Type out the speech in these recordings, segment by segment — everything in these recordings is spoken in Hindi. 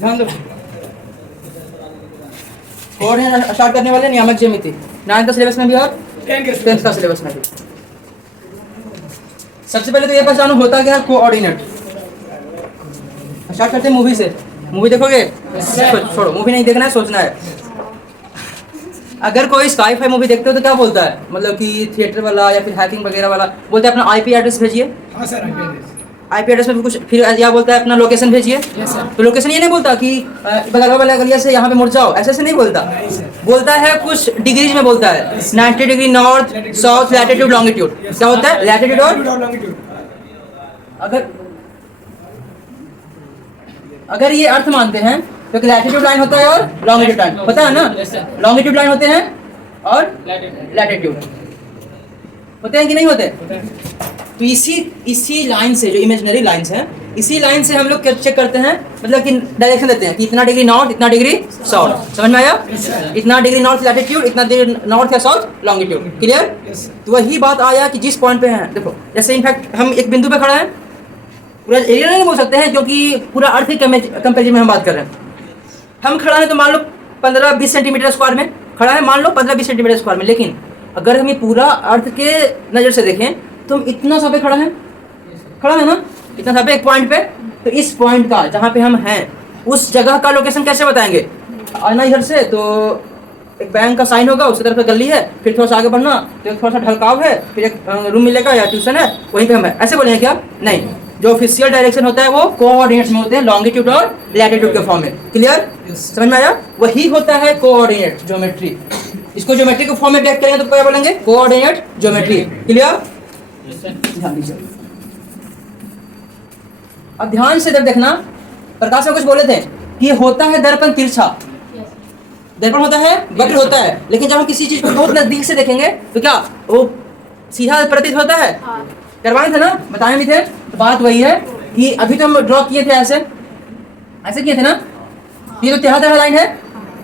ध्यान दो। कोऑर्डिनेट स्टार्ट करने वाले नियामक ज्यामिति 9th का सिलेबस में भी और 10th का सिलेबस में भी। सबसे पहले तो ये पहचानो होता क्या है कोऑर्डिनेट। स्टार्ट करते हैं मूवी से। मूवी देखोगे? छोड़ो, मूवी नहीं देखना है, सोचना है। अगर कोई स्काई फाई मूवी देखते हो तो क्या बोलता है, मतलब कि थिएटर वाला या फिर हैकिंग वगैरह वाला बोलते हैं अपना आईपी एड्रेस भेजिए। हाँ सर, आईपी एड्रेस में कुछ फिर या बोलता है अपना लोकेशन भेजिए। तो लोकेशन ये नहीं बोलता कि बगल वाले गलिया से यहाँ पे मुड़ जाओ, ऐसे से नहीं बोलता। बोलता है कुछ डिग्रीज में बोलता है, 90 degree north south latitude longitude. क्या होता है? लैटिट्यूड और लॉन्गिट्यूड। अगर ये अर्थ मानते हैं तो लैटिट्यूड लाइन होता है और लॉन्गिट्यूड लाइन होता है ना। लॉन्गिट्यूड लाइन होते हैं और लैटिट्यूड होते हैं कि नहीं होते? तो इसी लाइन से, जो इमेजिनरी लाइंस हैं, इसी लाइन से हम लोग चेक करते हैं, मतलब कि डायरेक्शन देते हैं कि इतना डिग्री नॉर्थ, इतना डिग्री साउथ। समझ में आया? इतना डिग्री नॉर्थ लैटिट्यूड, इतना डिग्री नॉर्थ या साउथ लॉन्गिट्यूड। क्लियर? तो वही बात आया कि जिस पॉइंट पे हैं, देखो जैसे इनफैक्ट हम एक बिंदु पे खड़ा है, पूरा एरिया नहीं बोल सकते हैं क्योंकि पूरा अर्थ के कंपेरिजन में हम बात कर रहे हैं। हम खड़ा है तो मान लो 15-20 सेंटीमीटर स्क्वायर में खड़ा है, मान लो 15-20 सेंटीमीटर स्क्वायर में। लेकिन अगर हम ये पूरा अर्थ के नज़र से देखें तो हम इतना सा पे खड़ा है ना, इतना सा पे एक पॉइंट पे। तो इस पॉइंट का जहाँ पे हम हैं उस जगह का लोकेशन कैसे बताएंगे? आना इधर से तो एक बैंक का साइन होगा, उसकी तरफ गली है, फिर थोड़ा सा आगे बढ़ना तो एक थोड़ा सा ढलकाव है, फिर एक रूम मिलेगा या ट्यूशन है, वहीं पे हम है। ऐसे बोलेंगे क्या? नहीं, जो ऑफिशियल डायरेक्शन होता है वो कोऑर्डिनेट्स में होते हैं, लॉन्गिट्यूड और लैटिट्यूड के फॉर्म में। क्लियर? समझ में आया? वही होता है कोऑर्डिनेट ज्योमेट्री। इसको ज्योमेट्री के फॉर्म में ब्रेक करेंगे तो क्या बोलेंगे? Coordinate geometry. क्लियर? अब ध्यान से जब देखना, प्रकाश में कुछ बोले थे कि ये होता है दर्पण तिरछा। दर्पण होता है, वक्र होता है, लेकिन जब हम किसी चीज को बहुत नजदीक से देखेंगे तो क्या वो सीधा प्रतीत होता है? करवाए थे ना, बताए भी थे। तो बात वही है कि अभी तो हम ड्रॉ किए थे, ऐसे किए थे ना। ये तो टेढ़ा लाइन है,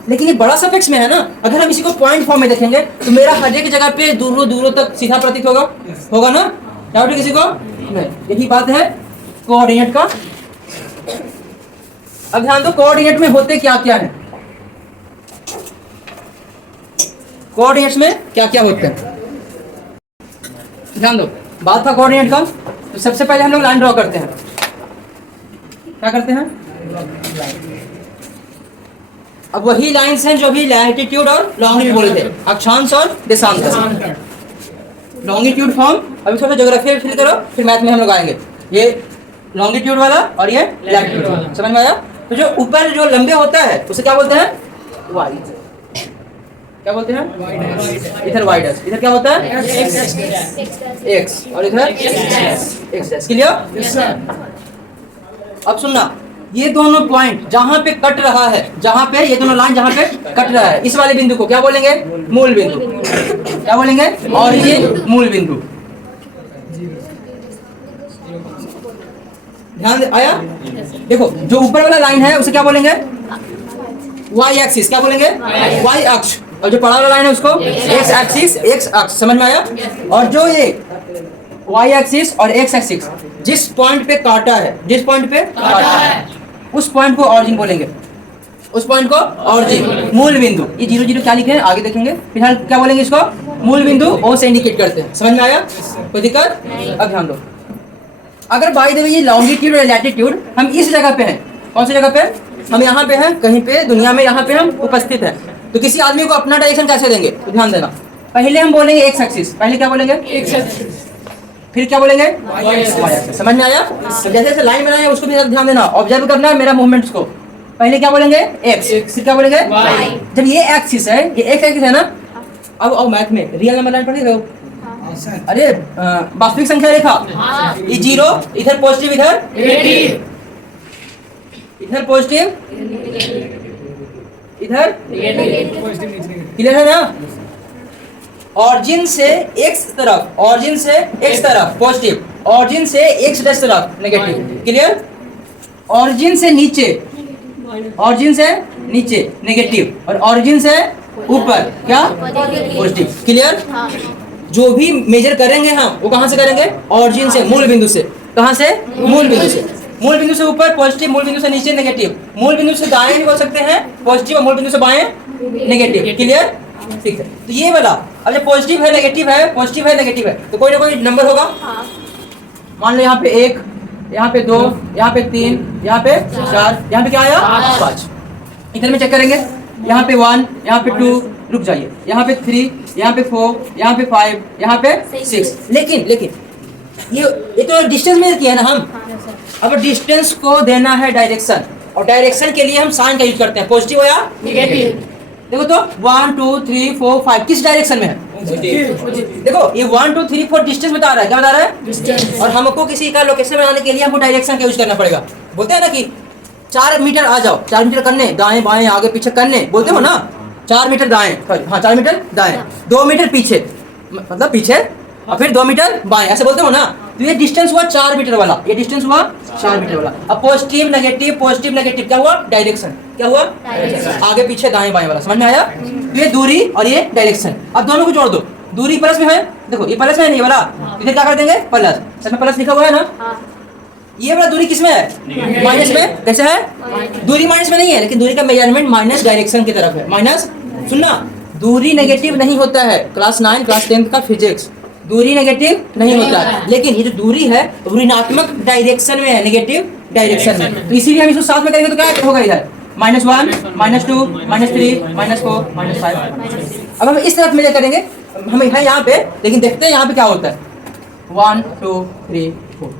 लेकिन ये बड़ा सा फिक्स में है ना। अगर हम इसी को पॉइंट फॉर्म में देखेंगे तो मेरा हर एक जगह पे दूरों दूरों तक सीधा प्रतीत होगा ना। डाउट है किसी को? नहीं। यही बात है कोऑर्डिनेट का। अब ध्यान दो, कोऑर्डिनेट में होते क्या क्या है? कोऑर्डिनेट्स में क्या क्या होते हैं ध्यान दो। बात था कोऑर्डिनेट का, तो सबसे पहले हम लोग लाइन ड्रॉ करते हैं। क्या करते हैं? अब वही लाइंस हैं जो भी लैटिट्यूड और लॉन्गिट्यूड बोले थे, अक्षांश और देशांतर। लॉन्गिट्यूड फॉर्म अभी थोड़ा ज्योग्राफी फिल करो, फिर मैथ में हम लोग आएंगे। ये लॉन्गिट्यूड वाला और ये लैटिट्यूड वाला। समझ में आया? तो जो ऊपर जो लंबे होता है उसे क्या बोलते हैं? वाई। क्या बोलते हैं? इधर वाई डैश, इधर क्या होता है? एक्स, और इधर एक्स डैश। क्लियर? अब सुनना, ये दोनों पॉइंट जहां पे कट रहा है, जहां पे ये दोनों लाइन जहां पे कट रहा है, इस वाले बिंदु को क्या बोलेंगे? मूल बिंदु। क्या बोलेंगे? ऑरिजिन, मूल बिंदु। ध्यान आया? देखो जो ऊपर वाला लाइन है उसे क्या बोलेंगे? Y axis. क्या बोलेंगे? वाई अक्ष। और जो पड़ा वाला लाइन है उसको एक्स एक्सिस, एक्स अक्ष। समझ में आया? और जो ये वाई एक्सिस और एक्स एक्सिस जिस पॉइंट पे काटा है, जिस पॉइंट पे काटा है उस पॉइंट को ऑरिजिन बोलेंगे। उस पॉइंट को ऑरिजिन, मूल बिंदु। ये 0 0 क्या लिखे हैं आगे देखेंगे। फिलहाल क्या बोलेंगे इसको? मूल बिंदु ओ से इंडिकेट करते हैं। समझ में आया? कोई दिक्कत? अब ध्यान दो, अगर बाय द वे ये लॉन्गिट्यूड और लैटिट्यूड हम इस जगह पे हैं, कौन सी जगह पे? हम यहाँ पे हैं, कहीं पे दुनिया में यहाँ पे हम उपस्थित हैं, तो किसी आदमी को अपना डायरेक्शन कैसे देंगे? तो ध्यान देना, पहले हम बोलेंगे एक्स एक्सिस। पहले क्या बोलेंगे? X axis. फिर क्या बोलेंगे? Y axis. समझ में आया? तो जैसे जैसे लाइन बनाए उसको भी ध्यान देना, ऑब्जर्व करना है मेरा मूवमेंट्स को। पहले क्या बोलेंगे? एक्स, फिर क्या बोलेंगे? वाई। जब ये एक्सिस है, ये एक्स एक्सिस है ना। अब मैथ में रियल नंबर लाइन पढ़ रहे हो? अरे वास्तविक संख्या रेखा, ये 0 इधर पॉजिटिव, इधर नेगेटिव, इधर पॉजिटिव, इधर क्लियर है ना? ऑरिजिन से एक्स तरफ, ऑरिजिन से एक्स तरफ पॉजिटिव, ऑरिजिन से एक्स डैश तरफ नेगेटिव। क्लियर? ऑरिजिन से नीचे, ऑरिजिन से नीचे नेगेटिव, और ऑरिजिन से ऊपर क्या? पॉजिटिव। क्लियर? जो भी मेजर करेंगे हम वो कहां से करेंगे? ऑरिजिन से, मूल बिंदु से। कहां से? मूल बिंदु से। मूल बिंदु से ऊपर पॉजिटिव, मूल बिंदु से नीचे नेगेटिव, मूल बिंदु से दाएं भी बोल सकते हैं पॉजिटिव और मूल बिंदु से बाएं नेगेटिव। क्लियर? ठीक है। तो ये वाला अब जब पॉजिटिव है नेगेटिव है, पॉजिटिव है नेगेटिव है, तो कोई ना कोई नंबर होगा। मान लो यहाँ पे 1, यहाँ पे 2, यहाँ पे 3, यहाँ पे 4, यहाँ पे क्या आया 5। इधर में चेक करेंगे, यहाँ पे 1, यहाँ पे 2, रुक जाइए, यहाँ पे 3, यहाँ पे 4, यहाँ पे 5, यहाँ पे 6। लेकिन ये तो डिस्टेंस में किया ना हम। अब डिस्टेंस को देना है डायरेक्शन, और डायरेक्शन के लिए हम साइन का यूज करते हैं, पॉजिटिव या नेगेटिव। देखो तो 1 2 3 4 5 किस डायरेक्शन में है? देखो ये 1 2 3 4 डिस्टेंस बता रहा है। क्या बता रहा है? और हमको किसी का लोकेशन बनाने के लिए हमको डायरेक्शन का यूज करना पड़ेगा। बोलते हैं ना कि 4 मीटर आ जाओ, 4 मीटर करने, दाएं बाएं आगे पीछे करने, बोलते हो ना। 4 मीटर दाएं, हाँ 4 मीटर दाएं, 2 मीटर पीछे, मतलब पीछे, और फिर 2 मीटर बाएं, ऐसे बोलते हो ना। तो ये डिस्टेंस हुआ 4 मीटर वाला, ये डिस्टेंस हुआ 4 मीटर वाला। अब पॉजिटिव नेगेटिव क्या हुआ? डायरेक्शन। क्या हुआ? आगे पीछे दाएं बाएं वाला। समझ में आया? तो ये दूरी और ये डायरेक्शन। अब दोनों को जोड़ दो, दूरी प्लस में है, देखो ये प्लस में है नहीं वाला, इधर क्या कर देंगे प्लस, सब में प्लस लिखा हुआ है ना। ये वाला दूरी किस में है? माइनस में। कैसे है? दूरी माइनस में नहीं है, लेकिन दूरी का मेजरमेंट माइनस डायरेक्शन की तरफ है। माइनस, सुनना, दूरी नेगेटिव नहीं होता है। क्लास 9 क्लास 10 का फिजिक्स, दूरी नेगेटिव नहीं होता है, लेकिन ये जो दूरी है ऋणात्मक डायरेक्शन में है, नेगेटिव डायरेक्शन में। तो इसीलिए हम इसको साथ में करेंगे तो क्या होगा इधर? -1 -2 -3 -4 -5। अब हम इस तरफ मेजर करेंगे, हम है यहाँ पे, लेकिन देखते हैं यहाँ पे क्या होता है। 1 2 3 4।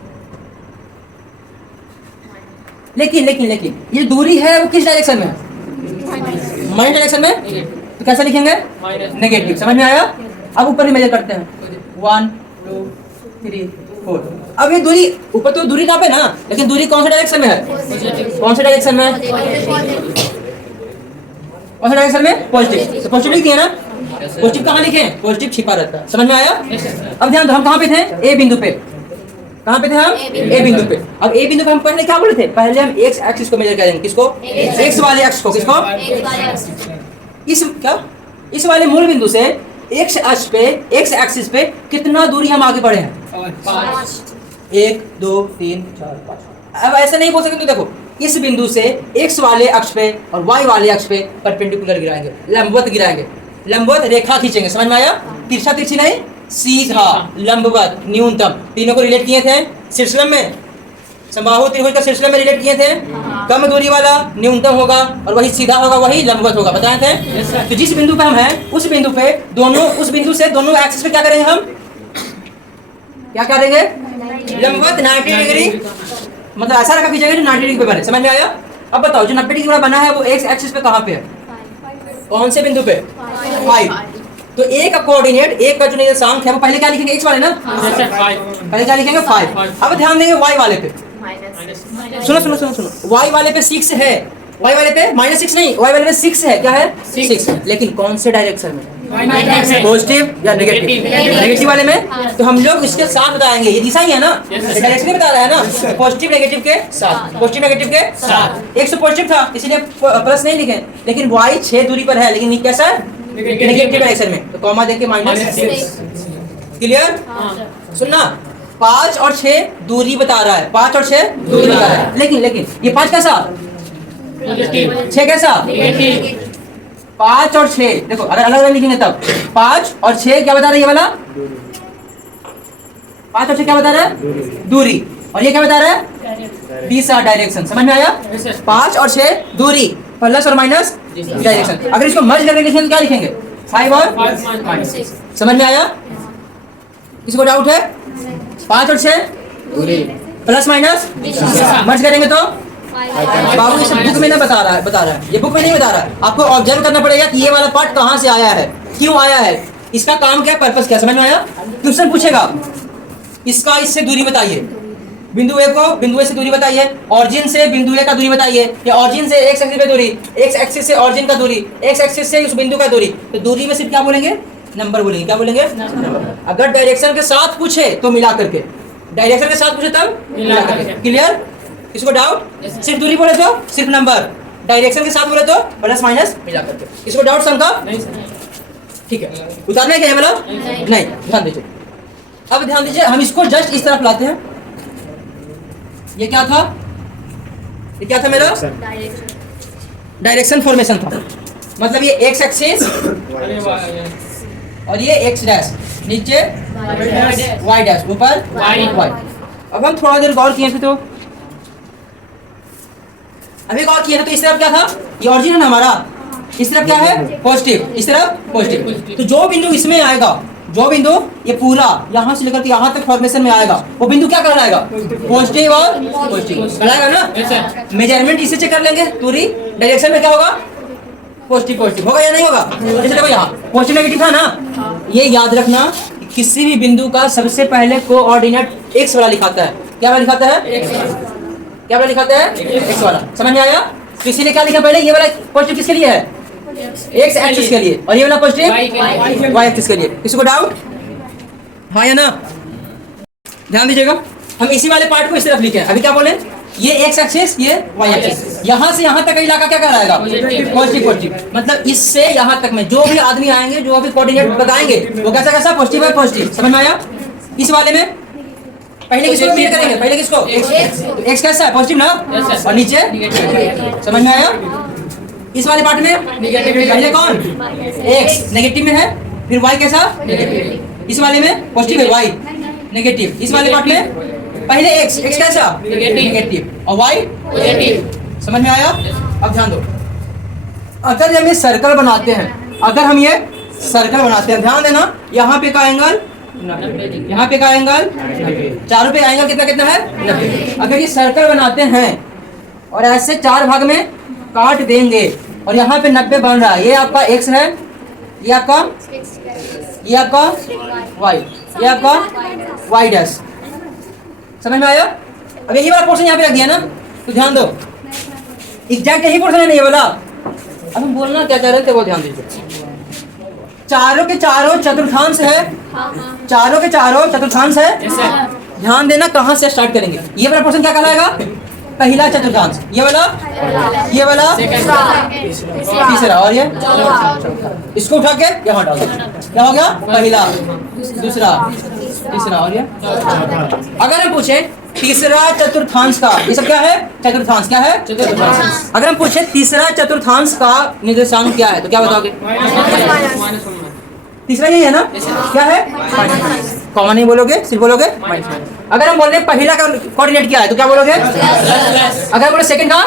लेकिन ये दूरी है वो किस डायरेक्शन में है? माइनस डायरेक्शन में। तो कैसे लिखेंगे? नेगेटिव। समझ में आया? अब ऊपर भी मेजर करते हैं, 1 2 3 4। अब ये दूरी ऊपर तो दूरी कहाँ पे ना, लेकिन दूरी कौन से डायरेक्शन में है? कौन से डायरेक्शन में? कौन से डायरेक्शन में? पॉजिटिव। तो पॉजिटिव लिखिए ना, पॉजिटिव कहाँ लिखे? पॉजिटिव छिपा रहता है। समझ में आया? अब ध्यान दो, हम कहाँ पे थे? ए बिंदु पे। कहाँ पे थे हम? ए बिंदु पे। अब ए बिंदु पे हम पहले क्या बोले थे? पहले हम एक्स एक्सिस को मेजर करेंगे। किसको? एक्स वाले एक्स को। किसको? इस वाले मूल बिंदु से एक्स अक्ष पे, एक्स एक्सिस पे कितना दूरी हम आगे बढ़े हैं? 1 2 3 4 5। अब ऐसा नहीं बोल सकते। तो देखो इस बिंदु से एक्स वाले अक्ष पे और वाई वाले अक्ष पे परपेंडिकुलर गिराएंगे, लंबवत गिराएंगे, लंबवत रेखा खींचेंगे। समझ में आया? तिरछा तिरछी नहीं, सीधा लंबवत न्यूनतम। तीनों को रिलेट किए थे सिलसिले में, समबाहु त्रिभुज का सिलसिले में रिलेट किए थे। कम दूरी वाला न्यूनतम होगा और वही सीधा होगा, वही लंबवत होगा। बताए थे? तो जिस बिंदु पे हम हैं उस बिंदु पे दोनों, उस बिंदु से दोनों एक्सिस पे क्या करेंगे हम? क्या करेंगे? लंबवत 90 डिग्री, मतलब ऐसा रखा कीजिएगा जो 90 डिग्री पे बने। समझ में आया? अब बताओ जो 90 डिग्री वाला बना है वो एक्स एक्सिस पे कहाँ पे है? कौन से बिंदु पे? 5। तो ए का कोऑर्डिनेट, ए का जो निर्देशांक है वो पहले क्या लिखेंगे? एक्स वाले ना, पहले क्या लिखेंगे? 5। अब ध्यान देंगे वाई वाले पे। सुनो, वाई वाले पे 6 है, वाई वाले पे -6 नहीं, वाई वाले पे 6 है। क्या है? 6। लेकिन कौन से डायरेक्शन में? पॉजिटिव या नेगेटिव? नेगेटिव वाले में। तो हम लोग इसके साथ बताएंगे, ये दिशा ही है ना, डायरेक्शन बता रहा है ना, पॉजिटिव नेगेटिव के साथ, पॉजिटिव नेगेटिव के साथ। 100 पॉजिटिव था इसलिए प्लस नहीं लिखे, लेकिन वाई 6 दूरी पर है, लेकिन ये कैसा है? नेगेटिव डायरेक्शन में। तो कॉमा देके -6। क्लियर? सुनना, 5 और 6 दूरी बता रहा है, 5 और 6 दूरी बता रहा है, लेकिन ये 5 कैसा? 6 कैसा? 5 और 6 देखो अगर अलग अलग लिखेंगे तब 5 और 6 क्या बता रहा है? ये वाला 5 और 6 क्या बता रहा है? दूरी। और ये क्या बता रहा है? दिशा, डायरेक्शन। समझ में आया? 5 और 6 दूरी, प्लस और माइनस डायरेक्शन। अगर इसको मर्ज करके लिखेंगे क्या लिखेंगे? 5 और -6। समझ में आया? इसको डाउट है? 5 और 6 प्लस माइनस मर्ज करेंगे तो बाबू ये सब बुक में ना बता रहा है, ये बुक में नहीं बता रहा है। आपको ऑब्जर्व करना पड़ेगा कि ये वाला पार्ट कहाँ से आया है, क्यों आया है, इसका काम क्या, पर्पस क्या। समझ में आया? क्वेश्चन पूछेगा इसका, इससे दूरी बताइए, बिंदु ए को बिंदु ए से दूरी बताइए, ऑरिजिन से बिंदु ए का दूरी बताइए, या ऑरिजिन से एक्स एक्सिस पे दूरी, एक्स एक्सिस से ऑरिजिन का दूरी, एक्स एक्सिस से उस बिंदु का दूरी। तो दूरी में सिर्फ क्या बोलेंगे? नंबर बोलेंगे। क्या बोलेंगे? अगर डायरेक्शन के साथ पूछे तो मिला करके, डायरेक्शन के साथ पूछे तब मिला करके। क्लियर? इसको डाउट? सिर्फ दूरी बोले तो सिर्फ नंबर, डायरेक्शन के साथ बोले तो प्लस माइनस मिला करके। इसको डाउट शंका? ठीक है, उतारना है क्या वाला? नहीं, ध्यान दीजिए। अब ध्यान दीजिए, हम इसको जस्ट इस तरफ लाते हैं। ये क्या था? ये क्या था मेरा? डायरेक्शन फॉर्मेशन था। मतलब ये एक्स एक्सिस और ये एक्स डैश, नीचे वाई डैश, ऊपर वाई। अब हम थोड़ा देर गौर किए थे तो अभी गौर किए थे तो इस तरफ क्या था? ये ऑरिजिन है ना हमारा, इस तरफ क्या है? पॉजिटिव, इस तरफ पॉजिटिव। तो जो बिंदु इसमें आएगा, जो बिंदु ये पूरा यहाँ से लेकर के यहाँ तक फॉर्मेशन में आएगा, वो बिंदु क्या कहलाएगा? पॉजिटिव और पॉजिटिव कहलाएगा ना। मेजरमेंट इसे चेक कर लेंगे, पूरी डायरेक्शन में क्या होगा? पॉजिटिव पॉजिटिव होगा या नहीं होगा? जैसे देखो यहाँ पॉजिटिव नेगेटिव था ना, ये याद रखना किसी भी बिंदु का सबसे पहले कोऑर्डिनेट एक्स वाला लिखाता है। क्या वाला लिखाता है? क्या वाला लिखाता है? एक्स वाला। समझ में आया? तो इसीलिए क्या लिखा पहले? ये वाला पॉजिटिव किसके लिए है? एक्स एक्सिस के लिए, और ये वाला पॉजिटिव वाई एक्सिस के लिए। किसी को डाउट? हाँ या ना? ध्यान दीजिएगा, हम इसी वाले पार्ट को इस तरफ लिखे। अभी क्या बोले? ये एक्स एक्सिस, ये वाई एक्सिस। यहाँ से यहाँ तक का इलाका क्या कहलाएगा? Positive positive. मतलब इससे यहाँ तक में जो भी आदमी आएंगे, जो भी कोऑर्डिनेट बताएंगे, वो कैसा कैसा? पॉजिटिव है पॉजिटिव। समझ में आया? इस वाले में पहले किसको क्लियर करेंगे? पहले किसको? एक्स कैसा है? पॉजिटिव ना, और नीचे समझ में आया? इस वाले पार्ट में पहले कौन? एक्स नेगेटिव में है, फिर वाई कैसा? इस वाले में पॉजिटिव है, वाई नेगेटिव। इस वाले पार्ट में पहले एक्स कैसा? नेगेटिव, और वाई पॉजिटिव। समझ में आया? अब ध्यान दो, अगर हम ये सर्कल बनाते हैं, अगर हम ये सर्कल बनाते हैं, ध्यान देना, यहाँ पे का एंगल, यहाँ पे का एंगल, चारों पे एंगल कितना कितना है? 90। अगर ये सर्कल बनाते हैं और ऐसे चार भाग में काट देंगे और यहाँ पे 90 बन रहा है, ये आपका एक्स है, ये आपका वाई, ये आपका वाई डैश। समझ में आया? अब यही वाला पोर्शन यहाँ पे रख दिया ना, तो ध्यान दो, एग्जैक्ट यही पोर्शन है ना ये वाला। अब हम बोलना क्या चाह रहे थे वो ध्यान दीजिए। चारों के चारों चतुर्थांश है, चारों के चारों चतुर्थांश है। ध्यान देना कहाँ से स्टार्ट करेंगे। ये वाला पोर्शन क्या कहलाएगा? पहला चतुर्थांश। ये वाला तीसरा, और ये इसको उठा के यहाँ डाल दो, क्या हो गया? पहला, दूसरा, तीसरा, और ये। अगर हम पूछे तीसरा चतुर्थांश का, ये सब क्या है? चतुर्थांश। क्या है? चतुर्थांश। अगर हम पूछे तीसरा चतुर्थांश का निर्देशांक क्या है, तो क्या बताओगे? तीसरा यही है ना? क्या है? कॉमन नहीं बोलोगे, सिर्फ बोलोगे माइनस। अगर हम बोले पहला का कोऑर्डिनेट क्या है, तो क्या बोलोगे? अगर बोले सेकंड का,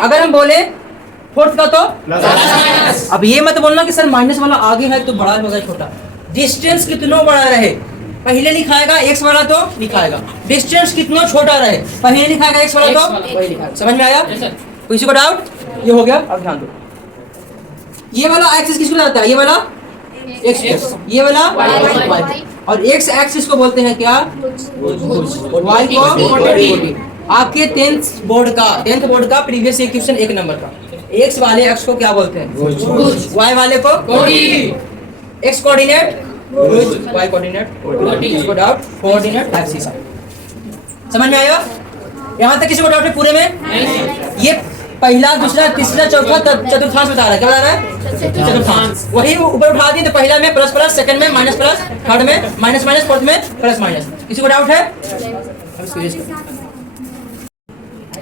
अगर हम बोले फोर्थ का, तो अब ये मत बोलना कि सर माइनस वाला आगे है तो बड़ा होगा छोटा। डिस्टेंस कितना बड़ा रहे, पहले लिखाएगा एक्स वाला तो लिखाएगा। डिस्टेंस कितना छोटा रहे, पहले लिखाएगा एक्स वाला तो वही लिखाएगा। समझ में आया? किसी को डाउट? ये हो गया। अब ध्यान दो, ये वाला एक्सिस किसको बताता है? ये वाला एक्स, ये वाला वाई, और एक्स एक्सिस को बोलते हैं क्या? वाई को। आपके 10th बोर्ड का प्रीवियस इक्वेशन 1 नंबर का, एक्स वाले एक्स को क्या बोलते हैं? वाई वाले को एक्स कोऑर्डिनेट, वाई कोऑर्डिनेट। इसको डाउट? Coordinate axis. समझ में आया? यहाँ तक किसी को डाउट है पूरे में? ये पहला, दूसरा, तीसरा, चौथा, चतुर्थांश बता रहा है। क्या बता रहा है? चतुर्थांश। वही ऊपर उठा दिए, तो पहला में प्लस प्लस, सेकंड में माइनस प्लस, थर्ड में माइनस माइनस, फोर्थ में प्लस माइनस। किसी को डाउट है?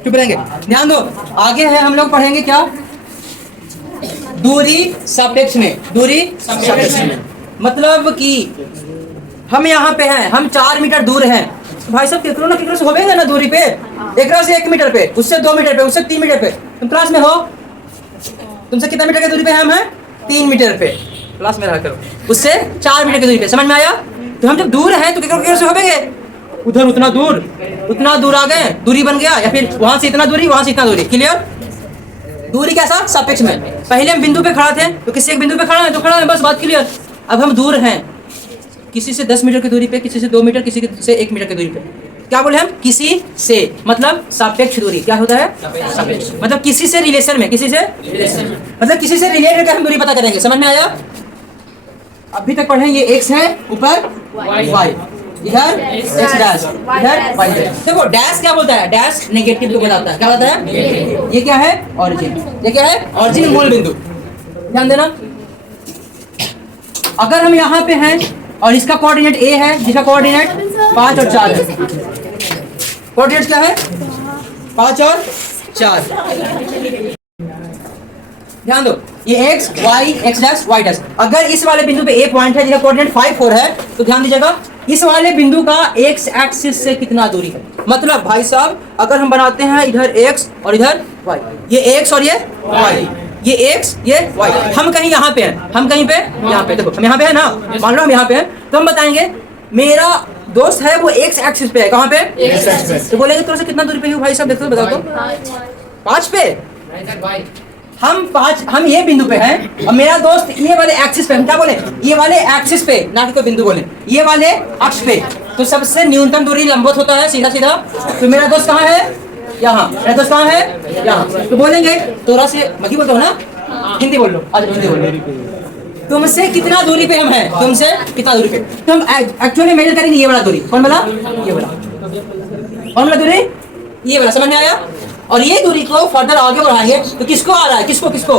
चुप रहेंगे। ध्यान दो, आगे है हम लोग पढ़ेंगे क्या? दूरी सापेक्ष में। दूरी सापेक्ष में मतलब कि हम यहाँ पे हैं, हम 4 मीटर दूर हैं, भाई साहब कितना ना कितना से होवेंगे ना दूरी पे, एक से 1 मीटर पे, उससे 2 मीटर पे, उससे 3 मीटर पे। तुम क्लास में हो, तुमसे कितना मीटर की दूरी पे हम हैं? 3 मीटर पे। क्लास में रहा करो। उससे 4 मीटर की दूरी पे। समझ में आया? तो हम जब दूर हैं तो कितना से होवेंगे? उधर उतना दूर आ गए, दूरी बन गया, या फिर वहां से इतना दूरी, वहां से इतना दूरी। क्लियर? दूरी कैसा? सापेक्ष में। पहले हम बिंदु पे खड़ा थे, तो किसी एक बिंदु पे खड़ा है तो खड़ा है, बस बात क्लियर। अब हम दूर हैं, किसी से 10 मीटर की दूरी पे, किसी से 2 मीटर, किसी से 1 मीटर की दूरी पे। क्या बोले हम? किसी से, मतलब सापेक्ष दूरी। क्या होता है? सापेक्ष। मतलब किसी से रिलेशन में, किसी से मतलब किसी से रिलेटेड हम दूरी पता करेंगे। समझ में आया? अभी तक पढ़े, ये एक्स है, ऊपर वाई, इधर एक्स डैश, इधर वाई डैश। देखो डैश क्या बोलता है? डैश नेगेटिव को बताता है। क्या बताता है? ये क्या है? ऑरिजिन। ये क्या है? ऑरिजिन, मूल बिंदु। ध्यान देना, अगर हम यहाँ पे हैं और इसका कोऑर्डिनेट ए है, जिसका कोऑर्डिनेट 5 और 4 है। कोऑर्डिनेट क्या है? 5 और 4। ध्यान दो, ये x y x dash y dash. अगर इस वाले बिंदु पे a पॉइंट है जिसका कोऑर्डिनेट 5 4 है, तो ध्यान दीजिएगा इस वाले बिंदु का x एक्सिस से कितना दूरी है। मतलब भाई साहब अगर हम बनाते हैं इधर x और इधर y, ये x और ये y, ये x ये y, हम कहीं यहाँ पे हैं, हम कहीं पे यहाँ पे, देखो हम यहाँ पे है ना, मान लो हम यहाँ पे हैं, तो हम बताएंगे मेरा दोस्त है वो x एक्सिस पे है, कहाँ पे, x एक्सिस। तो बोलेंगे तो कितना दूरी पे है भाई साहब, देखो बताओ तो 5 पे। हम ये बिंदु पे हैं और मेरा दोस्त ये वाले एक्सिस पे, हम क्या बोले, ये वाले एक्सिस पे, ना कि कोई बिंदु बोले, ये वाले अक्ष पे। तो सबसे न्यूनतम दूरी लंबवत होता है सीधा सीधा। तो मेरा दोस्त कहाँ है, यहाँ, मेरा दोस्त कहाँ है, यहाँ। तो बोलेंगे थोड़ा से मत बोलते हो ना, हिंदी बोल लो, आज हिंदी बोल लो। तुमसे कितना दूरी पे हम हैं, तुमसे कितना दूरी पे। तो हम एक्चुअली मेजर करेंगे ये वाला दूरी, कौन वाला, ये वाला, कौन वाला दूरी, ये वाला, समझ में आया। और ये दूरी को फर्दर आगे बढ़ाएंगे तो किसको आ रहा है, किसको किसको,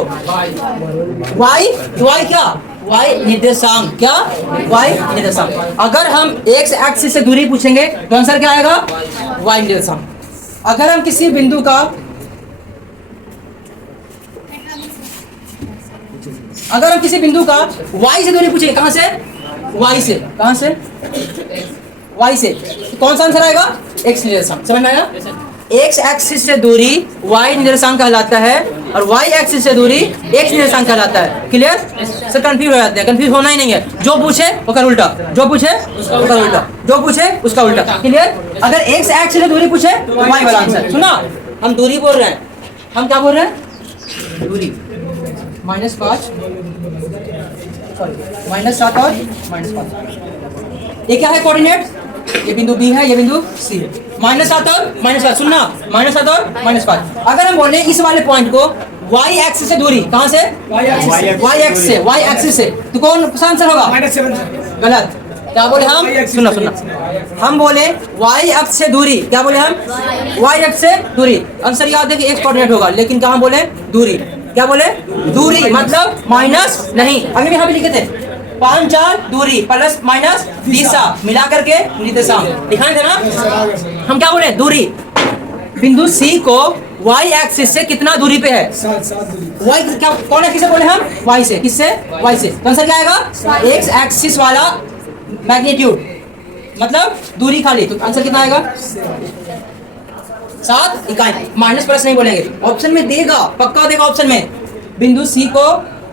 y, y क्या, y निर्देशांक, क्या y निर्देशांक। अगर हम x एक्सिस से दूरी पूछेंगे तो आंसर क्या आएगा, y निर्देशांक। अगर हम किसी बिंदु का, अगर हम किसी बिंदु का y से दूरी पूछेंगे, कहां से, y से, कहां से, y से, तो कौन सा आंसर आएगा, x निर्देशांक। समझ में आया। x एक्सिस से दूरी y निर्देशांक कहलाता है और y एक्सिस से दूरी x निर्देशांक कहलाता है। क्लियर। सर कंफ्यूज हो जाते हैं, कंफ्यूज होना ही नहीं है, जो पूछे वो कर उल्टा, जो पूछे उसका उल्टा, जो पूछे उसका उल्टा। क्लियर। अगर x एक्सिस से दूरी पूछे तो y वाला आंसर। सुना, हम दूरी बोल रहे हैं, हम क्या बोल रहे हैं, दूरी, -5 -7 और -5। ये क्या है कोऑर्डिनेट, ये बिंदु B है, ये बिंदु C है। -7 और -5, सुनना, -7 और -5। अगर हम बोले इस वाले पॉइंट को y एक्सिस से दूरी, कहां से, y एक्सिस से, y एक्सिस से, तो कौन सा आंसर होगा, -7। गलत। क्या बोले हम, सुनना सुनना, हम बोले y अक्ष से दूरी, क्या बोले हम, y अक्ष से दूरी। आंसर याद है कि एक कोऑर्डिनेट होगा, लेकिन कहां बोले, दूरी। क्या बोले, दूरी मतलब माइनस नहीं, अभी भी यहाँ पे लिखे थे 5 4 दूरी प्लस माइनस दिशा मिला करके निर्देशांक दिखाए थे ना। हम क्या बोले, दूरी, बिंदु C को y एक्सिस से कितना दूरी पे है, y क्या, कौन एक्सिस से बोले हम, y से, किससे, y से। तो आंसर क्या आएगा, x एक्सिस वाला मैग्नीट्यूड, मतलब दूरी खाली। तो आंसर कितना आएगा, 7 इकाई। माइनस प्लस नहीं बोलेंगे, ऑप्शन में देगा, पक्का देगा ऑप्शन में। बिंदु C को,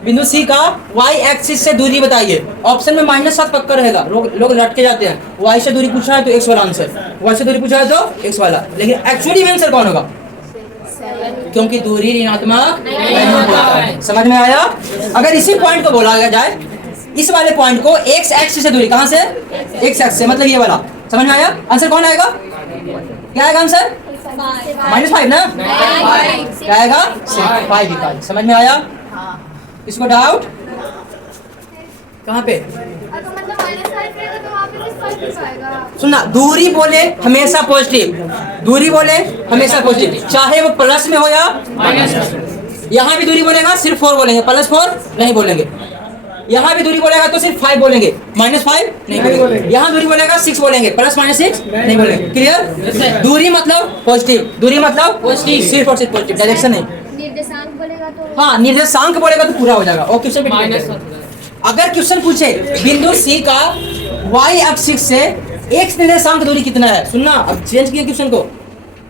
बिंदु C का y एक्सिस से दूरी बताइए, ऑप्शन में -7 पक्का रहेगा। लोग लट के जाते हैं, y से दूरी पूछा है तो x वाला आंसर, y से दूरी पूछा है तो x वाला, लेकिन एक्चुअली में आंसर कौन होगा, क्योंकि दूरी ऋणात्मक नहीं होता है। समझ में आया। अगर इसी पॉइंट को बोला जाए, इस वाले पॉइंट को x एक्सिस से दूरी, कहां से, x एक्सिस से, मतलब ये वाला। समझ में आया। आंसर कौन आएगा, क्या आएगा आंसर, -5 ना, क्या आएगा, 5 इकाई। समझ में आया। इसको डाउट कहाँ पे, सुनना, दूरी बोले हमेशा पॉजिटिव, दूरी बोले हमेशा पॉजिटिव, चाहे वो प्लस में हो या माइनस। यहाँ भी दूरी बोलेगा सिर्फ 4 बोलेंगे, +4 नहीं बोलेंगे। यहाँ भी दूरी बोलेगा तो सिर्फ 5 बोलेंगे, -5 नहीं बोलेंगे। यहाँ दूरी बोलेगा 6 बोलेंगे, +-6 नहीं बोलेंगे। क्लियर। दूरी मतलब पॉजिटिव, दूरी मतलब पॉजिटिव, सिर्फ और सिर्फ पॉजिटिव, डायरेक्शन नहीं। निर्देशांक बोलेगा तो, हाँ निर्देशांक बोलेगा तो पूरा हो जाएगा। और क्वेश्चन अगर क्वेश्चन पूछे बिंदु C का y एक्सिस से x निर्देशांक दूरी कितना है, सुनना, अब चेंज किया क्वेश्चन को,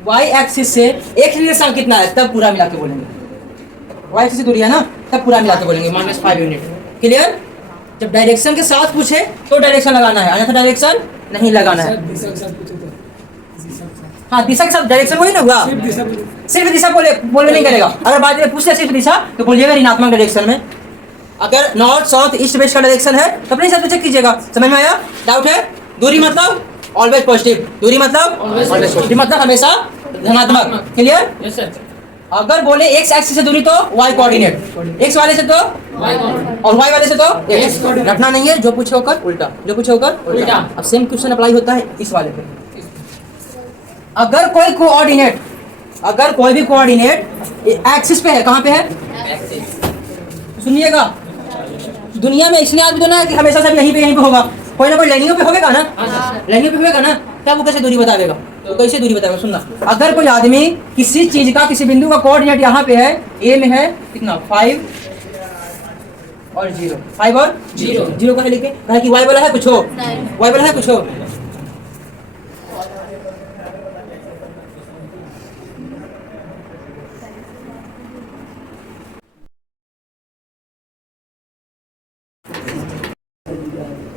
y एक्सिस से x निर्देशांक कितना है, तब पूरा मिला के बोलेंगे। y एक्सिस से दूरी है ना, तब पूरा मिला के बोलेंगे, -5 यूनिट। क्लियर। जब डायरेक्शन के साथ पूछे तो डायरेक्शन लगाना है, अन्यथा डायरेक्शन नहीं लगाना है। हाँ दिशा के साथ डायरेक्शन वही ना हुआ, सिर्फ दिशा बोले नहीं करेगा। अगर बाद में पूछते सिर्फ दिशा तो बोलिएगा ऋणात्मक डायरेक्शन में। अगर नॉर्थ साउथ ईस्ट वेस्ट का डायरेक्शन है तो अपने हिसाब से चेक कीजिएगा। समझ में आया। डाउट है। दूरी मतलब ऑलवेज पॉजिटिव, दूरी मतलब ऑलवेज पॉजिटिव, मतलब हमेशा धनात्मक। क्लियर। Yes sir. अगर बोले x एक्सिस से दूरी तो y कोऑर्डिनेट, x वाले से तो और y वाले से तो x। रटना नहीं है, जो पूछे होकर उल्टा, जो पूछे होकर उल्टा। अब सेम क्वेश्चन अप्लाई होता है इस वाले पे। अगर कोई कोऑर्डिनेट, अगर कोई भी कोऑर्डिनेट एक्सिस पे है, कहाँ पे है, सुनिएगा, दुनिया में इसने आज भी तो ना कि हमेशा सब यहीं पे होगा, कोई ना कोई लाइनियों पे होगा ना, लाइनियों पे होगा ना, तब वो कैसे दूरी बताएगा। तो कैसे दूरी बताएगा सुनना। अगर कोई आदमी किसी चीज का किसी बिंदु का कोऑर्डिनेट यहाँ पे है, ए में है कितना 5 और 0, 5 और 0 कहे लिखे, कहे कि वाई वाला है कुछ हो, वाई वाला है कुछ हो।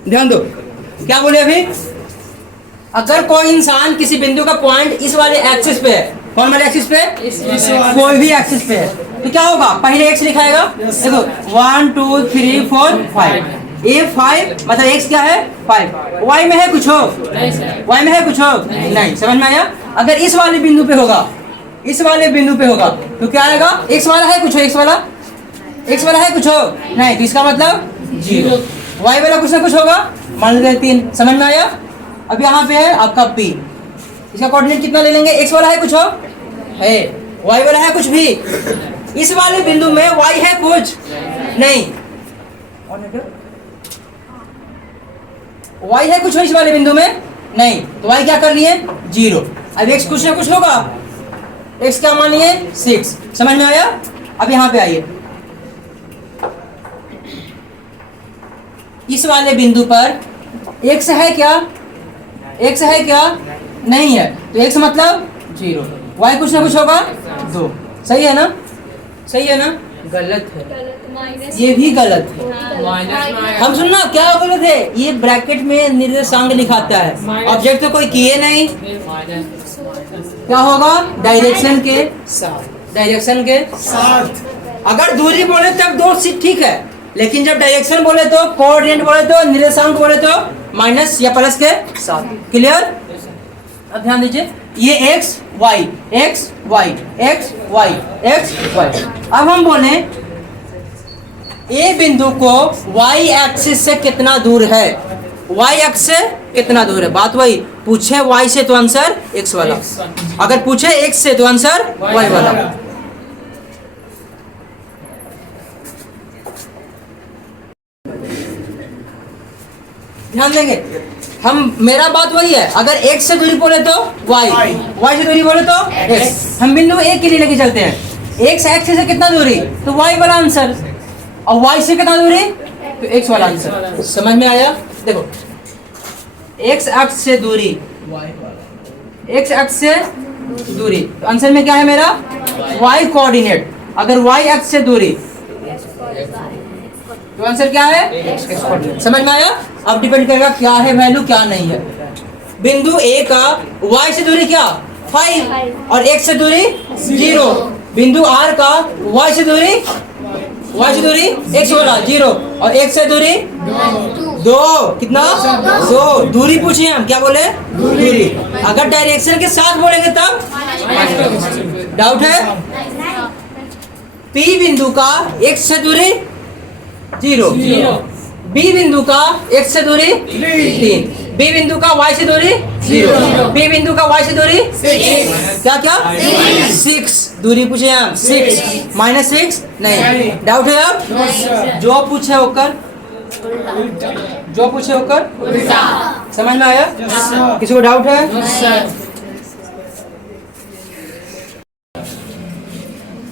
ध्यान दो क्या बोले अभी, अगर कोई इंसान किसी बिंदु का पॉइंट इस वाले एक्सिस पे है, कौन वाले एक्सिस पे, कोई भी एक्सिस पे है, तो क्या होगा, पहले एक्स लिखाएगा। देखो 1 2 3 4 5, ए 5 मतलब एक्स क्या है 5, वाई में है कुछ हो, वाई में है कुछ हो नहीं, समझ में आया। अगर इस वाले बिंदु पे होगा, इस वाले बिंदु पे होगा तो क्या आएगा, एक्स वाला है कुछ हो, एक्स वाला है कुछ हो नहीं, तो इसका मतलब 0, वाई वाला कुछ ना कुछ होगा, मान लेते हैं 3, समझ में आया। अब यहाँ पे है आपका P, इसका कोऑर्डिनेट कितना ले लेंगे, x वाला है कुछ हो है, y वाला है कुछ भी, इस वाले बिंदु में y है कुछ नहीं, y है कुछ हो इस वाले बिंदु में नहीं, तो y क्या कर लिए 0। अब x कुछ ना कुछ होगा, x क्या मान लिए 6, समझ में आया। अब यहाँ पे आइए, इस वाले बिंदु पर x है क्या, x है क्या नहीं है, तो x मतलब 0, y कुछ ना कुछ होगा 2, सही है ना, सही है ना, गलत है, ये भी गलत है। हम सुनना क्या गलत है, ये ब्रैकेट में निर्देशांक लिखाता है, ऑब्जेक्ट तो कोई किए नहीं, क्या होगा डायरेक्शन के साथ, डायरेक्शन के साथ। अगर दूरी बोले तब दो ठीक है, लेकिन जब डायरेक्शन बोले तो, कोऑर्डिनेट बोले तो, निर्देशांक बोले तो माइनस या प्लस के साथ, क्लियर। अब ध्यान दीजिए, ये x y x y x y x y। अब हम बोले ए बिंदु को y एक्सिस से कितना दूर है, y एक्सिस से कितना दूर है, बात वही, पूछे y से तो आंसर x वाला, अगर पूछे x से तो आंसर y वाला। ध्यान देंगे हम, मेरा बात वही है, अगर x से दूरी बोले तो y, y से दूरी बोले तो x। हम बिंदु एक के लिए लेके चलते हैं, x एक्सिस से कितना दूरी तो y वाला आंसर, और y से कितना दूरी तो x वाला आंसर, समझ में आया। देखो x अक्ष से दूरी, x अक्ष से दूरी, तो आंसर में क्या है मेरा y कोऑर्डिनेट, अगर y अक्ष से दूरी तो आंसर क्या है x कोऑर्डिनेट, समझ में आया। अब डिपेंड करेगा क्या है वैल्यू क्या नहीं है। बिंदु A का y से दूरी क्या 5 और x से दूरी 0, बिंदु R का y से दूरी x वाला 0 और x से दूरी 2, कितना 2, दूरी पूछे हम, क्या बोले दूरी। अगर डायरेक्शन के साथ बोलेंगे तब डाउट है। P बिंदु का x से दूरी 0, B बिंदु का x से दूरी 3, B बिंदु का y से दूरी 0, B बिंदु का y से दूरी 6, क्या 6, दूरी पूछे हम 6 -6 नहीं, डाउट है। अब जो पूछे होकर, जो पूछे होकर समझ में आया, किसी को डाउट है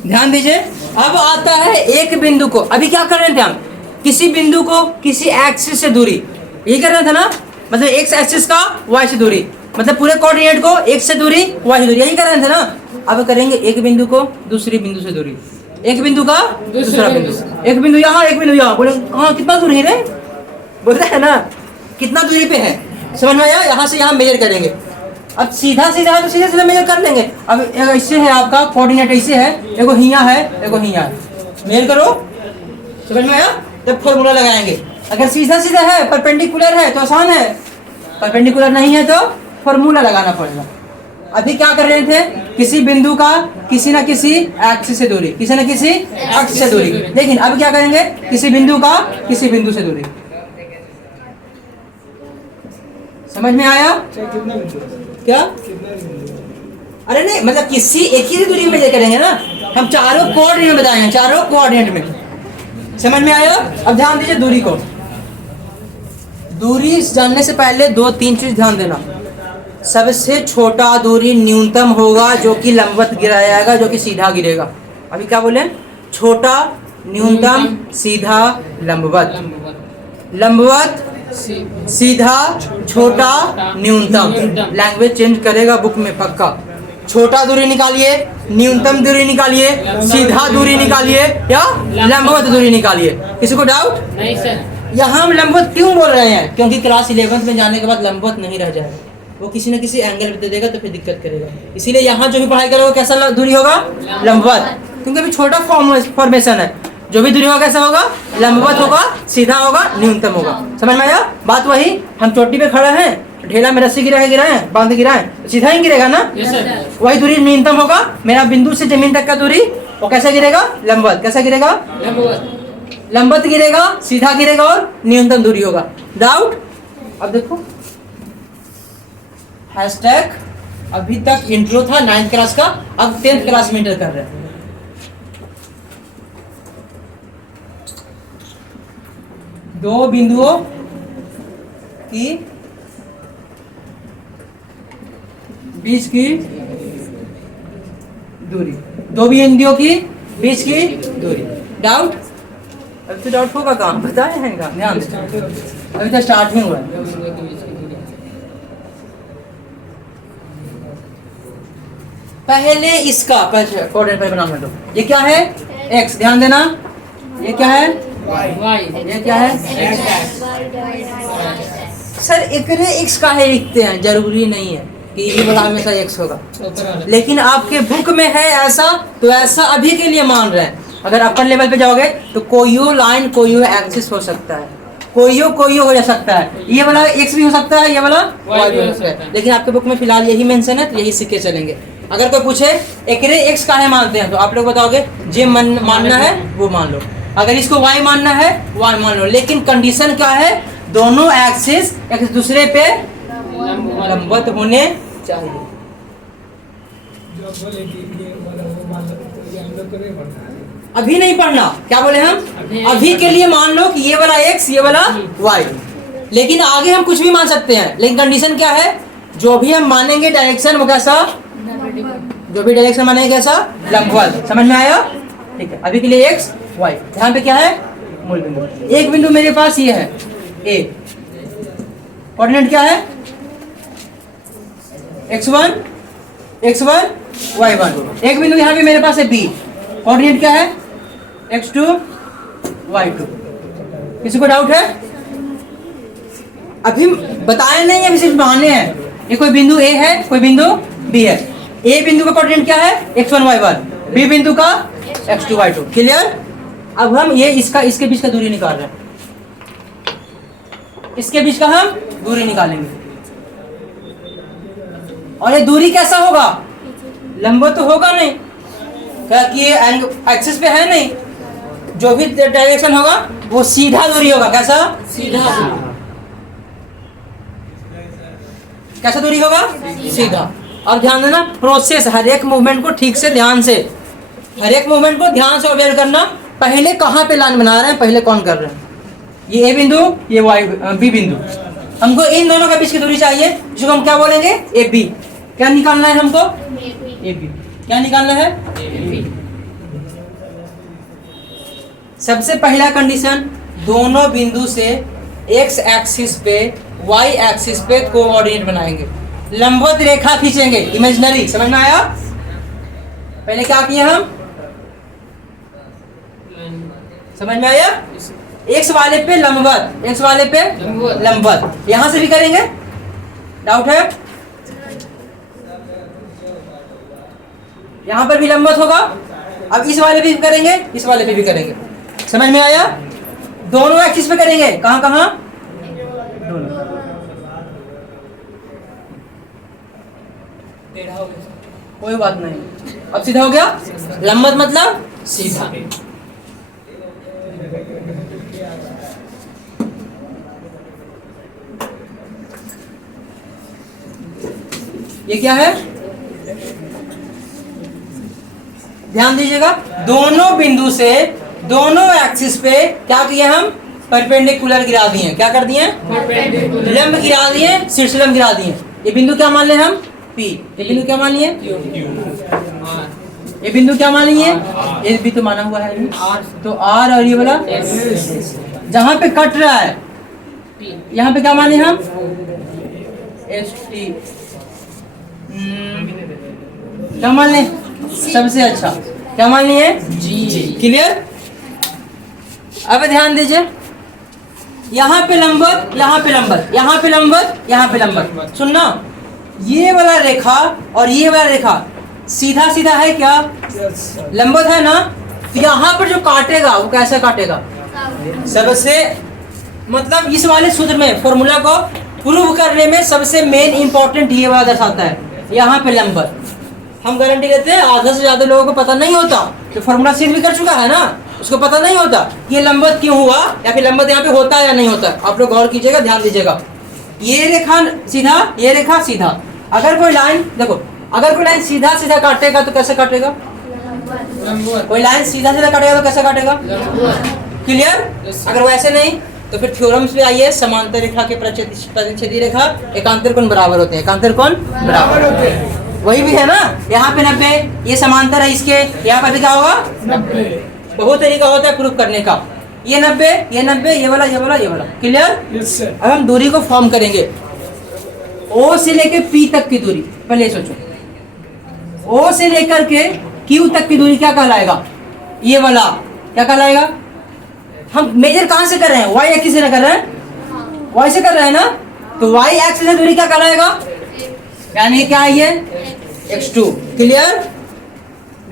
ध्यान दीजिए। अब आता है एक बिंदु को, अभी क्या कर रहे थे हम, किसी बिंदु को किसी एक्सिस से दूरी, यही कर रहे थे ना, मतलब x एक्सिस का y से दूरी, मतलब पूरे कोऑर्डिनेट को x से दूरी y से दूरी, यही कर रहे थे ना। अब करेंगे एक बिंदु को दूसरी बिंदु से दूरी, एक बिंदु का दूसरा बिंदु, एक बिंदु यहाँ एक बिंदु यहाँ, बोले हाँ कितना दूरी है रे, बोलते है ना कितना दूरी पे है, समझ में आया। यहाँ से यहाँ मेजर करेंगे, अब सीधा सीधा है तो सीधे सीधे मेजर कर लेंगे। अब ऐसे है आपका कोऑर्डिनेट, ऐसे है, एगो हियाँ है एगो हियाँ है, मेजर करो, समझ में आया। जब फॉर्मूला लगाएंगे, अगर सीधा सीधा है परपेंडिकुलर है तो आसान है, परपेंडिकुलर नहीं है तो फॉर्मूला लगाना पड़ेगा। अभी क्या कर रहे थे, किसी बिंदु का किसी न किसी एक्सिस से दूरी, किसी न किसी एक्सिस से दूरी, लेकिन अब क्या करेंगे किसी बिंदु का किसी बिंदु से दूरी, समझ में आया क्या। अरे नहीं मतलब किसी एक ही दूरी में करेंगे ना, हम चारों कोऑर्डिनेट में बताएंगे, चारों कोऑर्डिनेट में, समझ में आया। अब ध्यान दीजिए दूरी को, दूरी जानने से पहले 2-3 चीज ध्यान देना। सबसे छोटा दूरी न्यूनतम होगा जो कि लंबवत गिराया जाएगा, जो कि सीधा गिरेगा। अभी क्या बोले? छोटा, न्यूनतम, सीधा, लंबवत। लंबवत, सीधा, छोटा, न्यूनतम। लैंग्वेज चेंज करेगा बुक में पक्का। छोटा दूरी निकालिए, न्यूनतम दूरी निकालिए, सीधा दूरी निकालिए या लंबवत दूरी निकालिए। किसी को डाउट? नहीं सर। यहाँ हम लंबवत क्यों बोल रहे हैं? क्योंकि क्लास 11th में जाने के बाद लंबवत नहीं रह जाएगा, वो किसी न किसी एंगल पे दे देगा तो फिर दिक्कत करेगा। इसीलिए यहाँ जो भी पढ़ाई करोगे कैसा दूरी होगा? लंबवत। क्योंकि अभी छोटा फॉर्मेशन है, जो भी दूरी होगा कैसा होगा? लंबवत होगा, सीधा होगा, न्यूनतम होगा। समझ में आया बात? वही हम चोटी पे खड़े हैं, ढेला में रस्सी गिराए, बांध गिराए, सीधा ही गिरेगा ना? वही दूरी न्यूनतम होगा। मेरा बिंदु से जमीन तक का दूरी वो कैसा गिरेगा? लंबवत। कैसा गिरेगा? लंबवत गिरेगा, सीधा गिरेगा और न्यूनतम दूरी होगा। डाउट? अब देखो हैशटैग अभी तक इंट्रो था 9th क्लास का, अब 10th क्लास में इंटर कर रहे हैं। दो बिंदुओं की बीच की दूरी, दो बिंदुओं की बीच की दूरी। डाउट? अभी तो डाउट होगा काम बताए हैं का ध्यान से, अभी तो स्टार्ट ही हुआ है। पहले इसका कोऑर्डिनेट पर बना दो। ये क्या है? x, ध्यान देना। ये क्या है? y। ये क्या है? सर एकरे x का है लिखते हैं, जरूरी नहीं है कि ये वाला हमेशा x होगा, लेकिन आपके बुक में है ऐसा, तो ऐसा अभी के लिए मान रहे हैं। अगर अपर लेवल पे जाओगे तो कोई लाइन कोई एक्सिस हो सकता है, कोई हो जा सकता है, ये वाला x भी हो सकता है, ये वाला y भी हो सकता है, लेकिन आपके बुक में फिलहाल यही मेंशन है तो यही सीख के चलेंगे। अगर कोई पूछे एकरे x का है मानते हैं तो आप लोग बताओगे जे मानना है वो मान लो, अगर इसको y मानना है y मान लो, लेकिन कंडीशन क्या है? दोनों एक्सिस एक दूसरे पे लंबवत होने चाहिए। अभी नहीं पढ़ना, क्या बोले हम? अभी के लिए मान लो कि ये वाला x ये वाला y, लेकिन आगे हम कुछ भी मान सकते हैं, लेकिन कंडीशन क्या है? जो भी हम मानेंगे डायरेक्शन वो कैसा? जो भी डायरेक्शन मानेंगे कैसा? लंबवत। समझ में आया? ठीक है, अभी के लिए x y। ध्यान पे क्या है? मूल बिंदु। एक बिंदु मेरे पास ये है a, कोऑर्डिनेट क्या है? x1 y1। एक बिंदु यहाँ पे मेरे पास है b, कोऑर्डिनेट क्या है? x2 y2। किसी को डाउट है? अभी बताए नहीं, अभी सिर्फ बहाने हैं। ये कोई बिंदु a है, कोई बिंदु b है। a बिंदु का कोऑर्डिनेट क्या है? x1 y1, b बिंदु का x2 y2। क्लियर? अब हम ये इसके बीच का दूरी निकाल रहे हैं, इसके बीच का हम दूरी निकालेंगे, और ये दूरी कैसा होगा? लंबवत तो होगा नहीं, क्योंकि ये एक्सिस पे है नहीं, जो भी डायरेक्शन होगा वो सीधा दूरी होगा। कैसा? सीधा। कैसा दूरी होगा? सीधा। अब ध्यान देना, प्रोसेस हर एक मूवमेंट को ठीक से ध्यान से, हर एक मूवमेंट को ध्यान से ऑब्जर्व करना। पहले कहाँ पे लाइन बना रहे हैं, पहले कौन कर रहे हैं? ये ए बिंदु, ये बी बिंदु। हमको इन दोनों के बीच की दूरी चाहिए, जिसको हम क्या बोलेंगे? A B. क्या निकालना है हमको? A B. क्या निकालना है? सबसे पहला कंडीशन, दोनों बिंदु से x एक्सिस पे y एक्सिस पे कोऑर्डिनेट बनाएंगे, लंबवत रेखा खींचेंगे, इमेजिनरी। समझ में आया? पहले क्या किए हम? समझ में आया? x वाले पे लंबवत, x वाले पे लंबवत। यहां से भी करेंगे? डाउट है? यहां पर भी लंबवत होगा। अब इस वाले पे भी करेंगे, इस वाले पे भी करेंगे। समझ में आया? दोनों एक्सिस पे करेंगे। कहां कहां? दोनों। कोई बात नहीं, अब सीधा हो गया। लंबवत मतलब सीधा। ये क्या है? ध्यान दीजिएगा, दोनों बिंदु से दोनों एक्सिस पे क्या किए हम? परपेंडिकुलर गिरा दिए। क्या कर दिए? लंब गिरा दिए, शीर्ष लंब गिरा दिए। ये बिंदु क्या मान ले हम? P। ये बिंदु क्या मान लिए? ये बिंदु क्या मान लिए? ये भी तो माना हुआ है तो R और ये वाला जहां पे कट रहा है यहाँ पे क्या माने हम? ST। क्या मान लें? सबसे अच्छा क्या मान लिए? G। क्लियर? अब ध्यान दीजिए, यहाँ पे लंबवत, यहाँ पे लंबवत, यहाँ पे लंबवत, यहाँ पे लंबवत। सुनना, ये वाला रेखा और ये वाला रेखा सीधा सीधा है क्या? लंबवत है ना? तो यहाँ पर जो काटेगा वो कैसे काटेगा? सबसे मतलब इस वाले सूत्र में फॉर्मूला को प्रूव करने में सबसे मेन इंपॉर्टेंट ये वाला दर्शाता है, यहाँ पे लंबवत। हम गारंटी देते हैं आधा से ज्यादा लोगों को पता नहीं होता, जो फॉर्मूला सिद्ध भी कर चुका है ना उसको पता नहीं होता ये लंबवत क्यों हुआ या फिर लंबवत यहाँ पे होता है या नहीं होता। आप लोग गौर कीजिएगा, ध्यान दीजिएगा। ये रेखा सीधा, ये रेखा सीधा। अगर कोई लाइन देखो, अगर कोई लाइन सीधा सीधा काटेगा तो कैसे काटेगा? कोई लाइन सीधा सीधा काटेगा तो कैसे काटेगा? क्लियर? अगर वैसे नहीं तो फिर थ्योरम्स पे आइए, समांतर रेखा के प्रतिच्छेदी रेखा एकांतर कोण बराबर होते हैं। एकांतर कोण बराबर होते हैं, वही भी है ना। यहाँ पे 90, ये समांतर है इसके, यहाँ पे भी क्या होगा? 90। बहुत तरीका होता है प्रूफ करने का। ये 90, ये 90, ये वाला, ये वाला, ये वाला। क्लियर? Yes sir. अब हम दूरी को फॉर्म करेंगे। O से लेके P तक की दूरी, पहले सोचो, O से लेकर के Q तक की दूरी क्या कहलाएगा? ये वाला क्या कहलाएगा? हम मेजर कहाँ से कर रहे हैं? Y एक्सिस से कर रहे हैं, Y से कर रहे हैं ना, तो Y एक्सिस से दूरी क्या कहलाएगा? यानी क्या है ये? x2। क्लियर?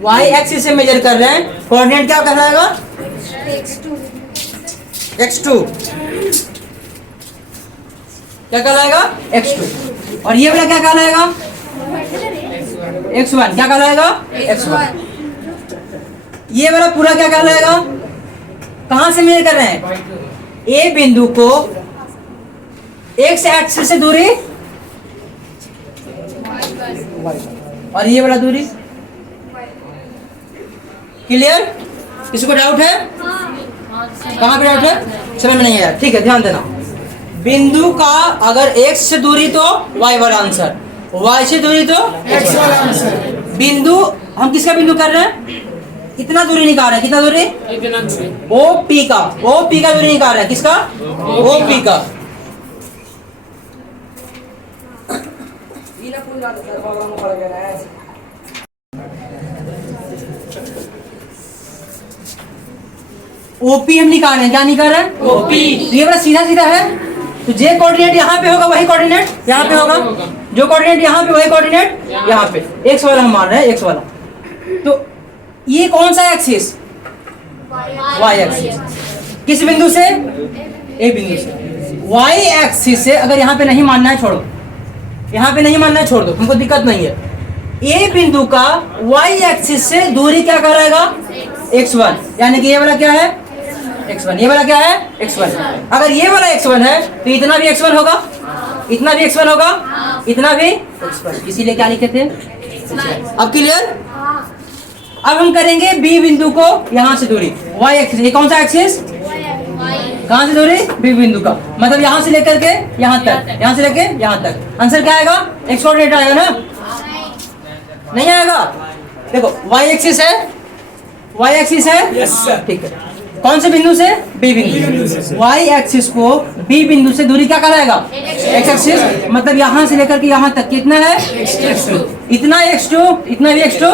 Y एक्सिस से मेजर कर रहे हैं, कोऑर्डिनेट क्या कहलाएगा? x2। क्या कहलाएगा? x2। और ये वाला क्या कहलाएगा? x1। क्या कहलाएगा? x1। ये वाला पूरा क्या कहलाएगा? कहां से मेजर कर रहे हैं? A बिंदु को x एक्सिस से दूरी और ये वाला दूरी। क्लियर? किसी को डाउट है? कहाँ पे डाउट है? समझ में नहीं आया? ठीक है, ध्यान देना। बिंदु का अगर x से दूरी तो y वाला आंसर, y से दूरी तो x वाला आंसर। बिंदु हम किसका बिंदु कर रहे हैं? कितना दूरी निकाल रहे हैं? कितना दूरी? OP का, OP का दूरी निकाल रहे हैं। किसका? OP का। ओपी हम निकाल रहे हैं। क्या निकाल रहे हैं? ओपी। ये वाला सीधा सीधा है तो जे कोऑर्डिनेट यहाँ पे होगा वही कोऑर्डिनेट यहाँ पे होगा, जो कोऑर्डिनेट यहाँ पे वही कोऑर्डिनेट यहाँ पे। एक्स वाला हम मान रहे हैं, एक्स वाला। तो ये कौन सा एक्सिस? Y axis. किस बिंदु से? ए बिंदु से। वाई एक्सिस से अगर यहाँ पे नहीं मानना है छोड़ो, यहाँ पे नहीं मानना है छोड़ दो, हमको दिक्कत नहीं है। ए बिंदु का वाई एक्सिस से दूरी क्या कहलाएगा? x1। यानी कि ये वाला क्या है? x1। ये वाला क्या है? x1। अगर ये वाला x1 है तो इतना भी x1 होगा, इतना भी x1 होगा, इतना भी x1। इसीलिए क्या लिखे थे? अब क्लियर? अब हम करेंगे B बिंदु को यहाँ से दूरी y एक्सिस। ये कौन सा एक्सिस? कहाँ से दूरी? B बिंदु का, मतलब यहाँ से लेकर के यहाँ तक, यहाँ से लेके यहाँ तक। आंसर क्या आएगा? x कोऑर्डिनेट आएगा ना? नहीं आएगा। देखो y एक्सिस है, y एक्सिस है। Yes sir. ठीक है, कौन से बिंदु से? B बिंदु से। y एक्सिस को B बिंदु से दूरी क्या कहलाएगा? x axis. मतलब यहाँ से लेकर के यहाँ तक कितना है? x2। इतना x2, इतना भी x2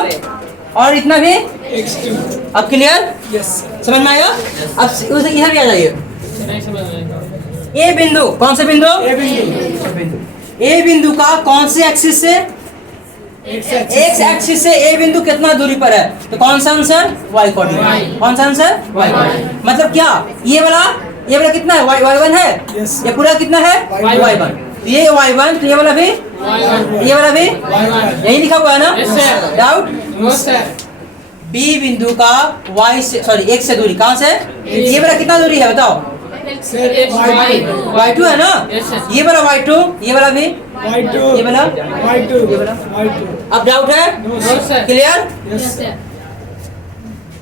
और इतना भी x2। अब क्लियर? यस। समझ में आया? अब उसे इधर भी आ जाइए। ए बिंदु, कौन सा बिंदु? ए बिंदु का कौन से एक्सिस से? एक्स एक्सिस से ए बिंदु कितना दूरी पर है? तो कौन सा आंसर? y coordinate. कौन सा आंसर? y। मतलब क्या ये वाला कितना है? y1 है। Yes. ये पूरा कितना है? y1। ये y1 तो ये वाला भी ये वाला भी यही लिखा हुआ है ना? डाउट? B बिंदु का y से x से दूरी कहाँ से? ये वाला कितना दूरी है बताओ? y2 है ना? ये वाला y2, ये वाला भी y2, ये वाला y2, y2। अब डाउट है? Clear?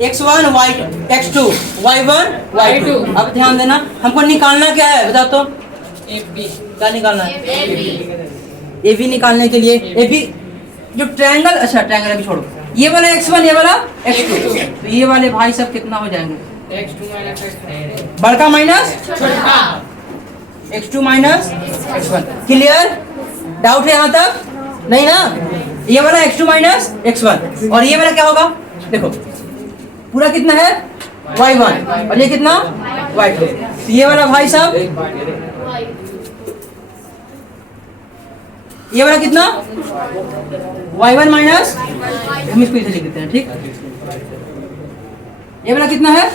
x1 y2, x2 y1 y2। अब ध्यान देना, हमको निकालना क्या है बताओ तो? क्या निकालना है? ए बी निकालने के लिए ए बी जो ट्रायंगल, अच्छा ट्रायंगल अभी छोड़ो, ये वाला x1 ये वाला x2, तो ये वाले भाई सब कितना हो जाएंगे? बड़का माइनस छोटा x2 minus x1। Clear? Doubt है यहाँ तक? नहीं ना? ये वाला x2 माइनस x1 और ये वाला क्या होगा? देखो पूरा कितना है y1 और ये कितना y2, तो ये वाला भाई साहब ये वाला कितना y1 माइनस, हम इसको इसे लिख देते हैं, ठीक। ये वाला कितना है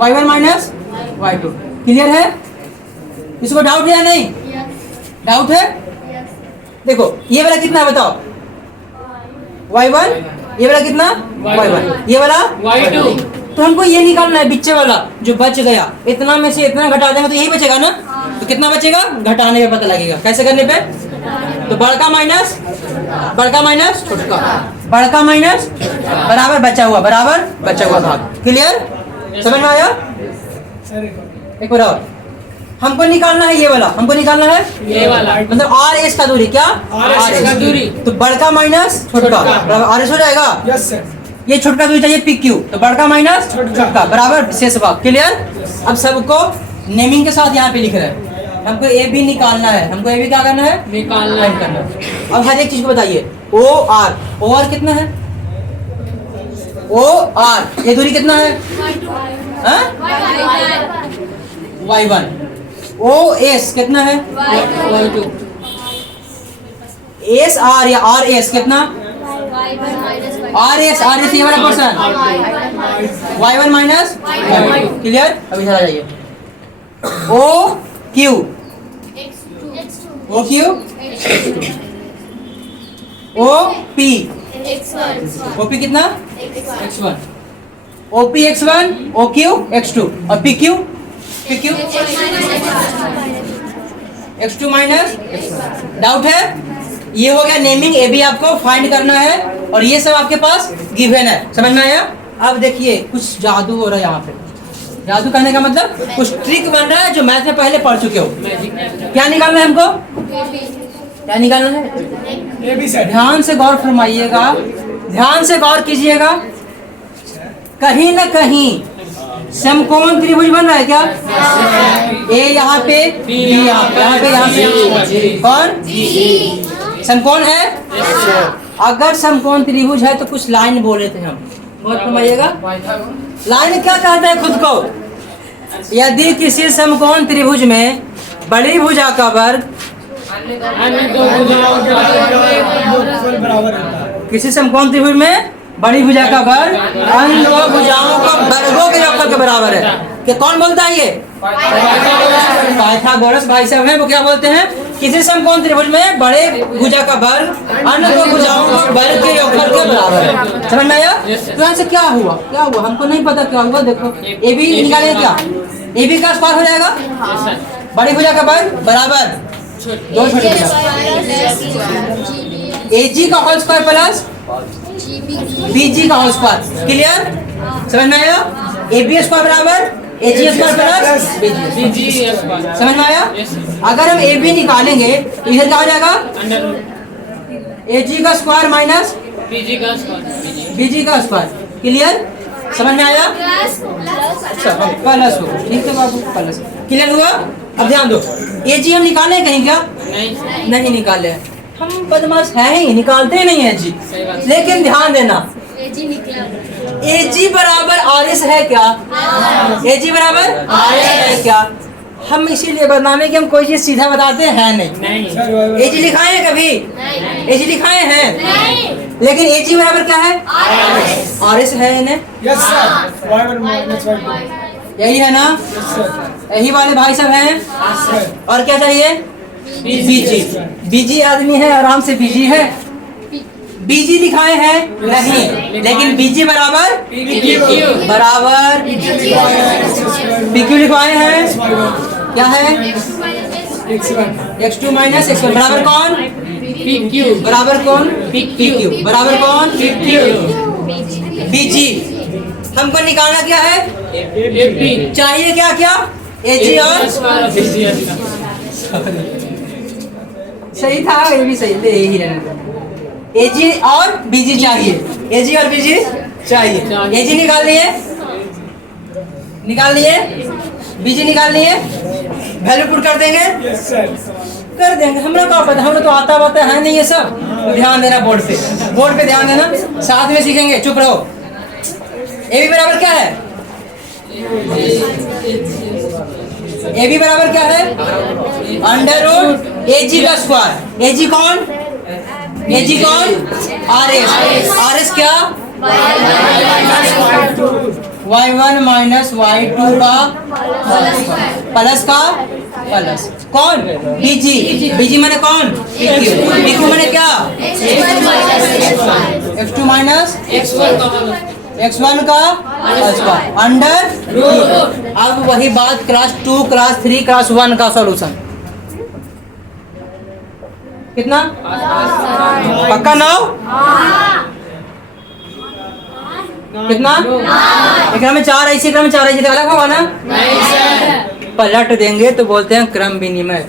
y1 माइनस y2। क्लियर है? इसको डाउट है या नहीं? डाउट है? देखो ये वाला कितना है बताओ? y1, ये वाला कितना y1, ये वाला y2। तो हमको ये निकालना है बीचे वाला जो बच गया, इतना में से इतना घटा देंगे तो यही बचेगा ना, तो कितना बचेगा घटाने पे पता लगेगा। कैसे करने पे? तो बड़का माइनस छोटका, बड़का माइनस बराबर बचा हुआ भाग। क्लियर? समझ में आया? सर एक बार और हमको निकालना है ये वाला, हमको निकालना है ये वाला मतलब आर एस का दूरी, क्या RS का दूरी। तो बड़का माइनस छोटका बराबर आर एस हो जाएगा। Yes sir. ये छोटका दूरी चाहिए पी क्यू, तो बड़का माइनस छोटका बराबर शेष भाग। क्लियर? अब सबको नेमिंग के साथ यहाँ पे लिख रहे हैं। हमको ए बी निकालना है, हमको ए बी क्या करना है? निकालना फाइंड करना है। अब हर एक चीज को बताइए। ओ आर कितना है? ओ आर ये दूरी कितना है? y1। ओ एस कितना है? y2 एस आर या आर एस कितना? आर एस ये वाला पोर्शन y1 माइनस। क्लियर? अभी चला जाइए। ओ क्यू ओ पी कितना? x1। O P x1, O Q x2 और P Q x2 minus. Doubt है? ये हो गया नेमिंग। ए बी आपको फाइंड करना है और ये सब आपके पास गिवन है। समझ में आया? अब देखिए कुछ जादू हो रहा है यहाँ पे। जादू कहने का मतलब कुछ ट्रिक बन रहा है जो मैथ में पहले पढ़ चुके हो। क्या निकालना है हमको? क्या निकालना है? A B sir. ध्यान से गौर फरमाइएगा, ध्यान से गौर कीजिएगा। कहीं ना कहीं समकोण त्रिभुज बन रहा है क्या? ए यहाँ पे, बी यहाँ पे कौन समकोण है? अगर समकोण त्रिभुज है तो कुछ लाइन बोले थे हम, गौर फरमाइएगा। लाइन क्या कहता है खुद को? यदि किसी समकोण त्रिभुज में बड़ी भुजा का वर्ग अन्य दो भुजाओं के बराबर होता है। किसी समकोण त्रिभुज में बड़ी भुजा का वर्ग अन्य दो भुजाओं का वर्गों के योगफल के बराबर है। कि कौन बोलता है ये? पाइथागोरस भाई साहब हैं। वो क्या बोलते हैं? किसी समकोण त्रिभुज में बड़े भुजा का वर्ग अन्य दो भुजाओं के वर्ग के योगफल के बराबर है। समझ में आया? तो यहाँ से क्या हुआ हमको नहीं पता क्या हुआ। देखो ए बी निकाले क्या? ए बी का स्क्वायर हो जाएगा बड़ी भुजा का वर्ग बराबर दो छोटी भुजा। ए जी का होल स्क्वायर प्लस बी जी का होल स्क्वायर। क्लियर? समझ में आया? ए बी स्क्वायर बराबर ए जी स्क्वायर प्लस बी जी। समझ में आया? अगर हम ए बी निकालेंगे तो इधर क्या हो जाएगा? ए जी का स्क्वायर माइनस बी जी का स्क्वायर। क्लियर? समझ में आया? अच्छा प्लस हो, ठीक है बाबू, प्लस। क्लियर हुआ? अब ध्यान दो, ए जी हम निकाले कहीं क्या? नहीं निकाले। हम बदमाश है ही, निकालते ही नहीं है जी। लेकिन ध्यान देना, ए जी बराबर आर एस है क्या? ए जी बराबर आर एस है क्या? हम इसीलिए बदनामी कि हम कोई चीज सीधा बताते हैं नहीं। ए जी लिखाए हैं कभी? ए जी लिखाए हैं? लेकिन ए जी बराबर क्या है? आर एस है इन्हें। Yes sir. y1 minus y2। यही है ना? यही वाले भाई सब हैं। और क्या चाहिए? बीजी। बीजी आदमी है, आराम से बीजी है। बीजी लिखाए हैं नहीं, लेकिन बीजी बराबर पीक्यू लिखवाए हैं। क्या है? x2 माइनस x1 बराबर कौन? बराबर कौन? पीक्यू बराबर कौन? बीजी। हमको निकालना क्या है? चाहिए क्या? एजी और सही था, ये भी सही थे, यही रहने दो। एजी और बीजी चाहिए, एजी और बीजी चाहिए। एजी निकाल लिए, निकाल लिए, बीजी निकाल लिए, वैल्यू पुट कर देंगे, Yes, sir. कर देंगे। हमरा क्या पता, हमरा तो आता वाता है नहीं ये सब। तो ध्यान देना बोर्ड पे, बोर्ड पे ध्यान देना, साथ में सीखेंगे, चुप रहो। ए बी बराबर क्या है? ए बी बराबर क्या है? अंडर रूट ए जी का स्क्वायर। ए जी कौन? ए जी कौन? R S. आर एस क्या? y1 माइनस y2 का प्लस का प्लस कौन? बीजी। बीजी माने कौन? PQ। PQ माने क्या? x2 माइनस x1 का स्क्वायर अंडर रूट। अब वही बात क्लास 2, क्लास 3, क्लास 1 का सॉल्यूशन। कितना? पक्का 9? कितना? एकरा में 4 ऐसे, एकरा में 4 ऐसे, अलग होगा ना? पलट देंगे तो बोलते हैं क्रम विनिमय।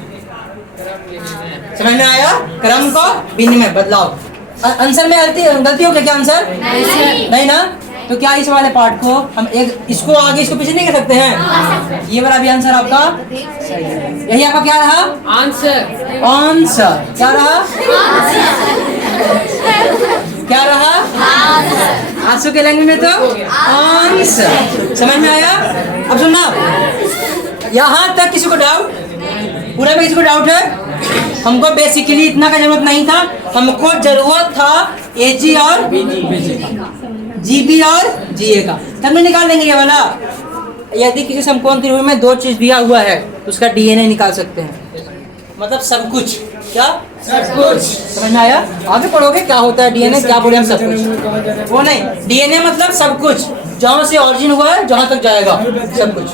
समझ में आया? क्रम को विनिमय बदलाव। आंसर में गलती हो क्या? आंसर नहीं ना? तो क्या इस वाले पार्ट को हम एक इसको आगे इसको पीछे नहीं कर सकते हैं? ये वाला भी आंसर आपका सही है। यही आपका क्या रहा? आंसर। आंसर क्या रहा? क्या रहा? आंसू के लैंग्वेज में तो आंसर। समझ में आया? अब सुनना, यहाँ तक किसी को डाउट? पूरा में किसी को डाउट है? हमको बेसिकली इतना का जरूरत नहीं था, हमको जरूरत था एजी और जीबी और जीए का। तब में निकाल लेंगे ये वाला। यदि किसी समकोण त्रिभुज में 2 चीज दिया हुआ है तो उसका डीएनए निकाल सकते हैं, मतलब सब कुछ। क्या? सब कुछ। समझ में आया? आगे पढ़ोगे क्या होता है डीएनए, क्या बोले हम सब कुछ। वो नहीं, डीएनए मतलब सब कुछ, जहाँ से ऑरिजिन हुआ है जहाँ तक जाएगा सब कुछ।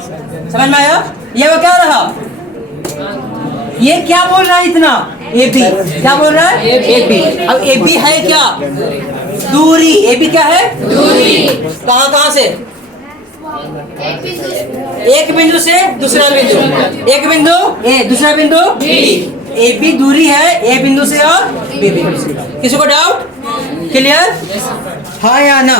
समझ में आया? ये वो क्या रहा? ये क्या बोल रहा है इतना? A B. क्या बोल रहा है? A B. अब ए बी है क्या? दूरी। ए बी क्या है? दूरी। कहाँ कहाँ से? एक बिंदु से दूसरा बिंदु, एक बिंदु ए, दूसरा बिंदु बी। ए बी दूरी है ए बिंदु से और बी बिंदु से। किसी को डाउट? क्लियर? हाँ या ना?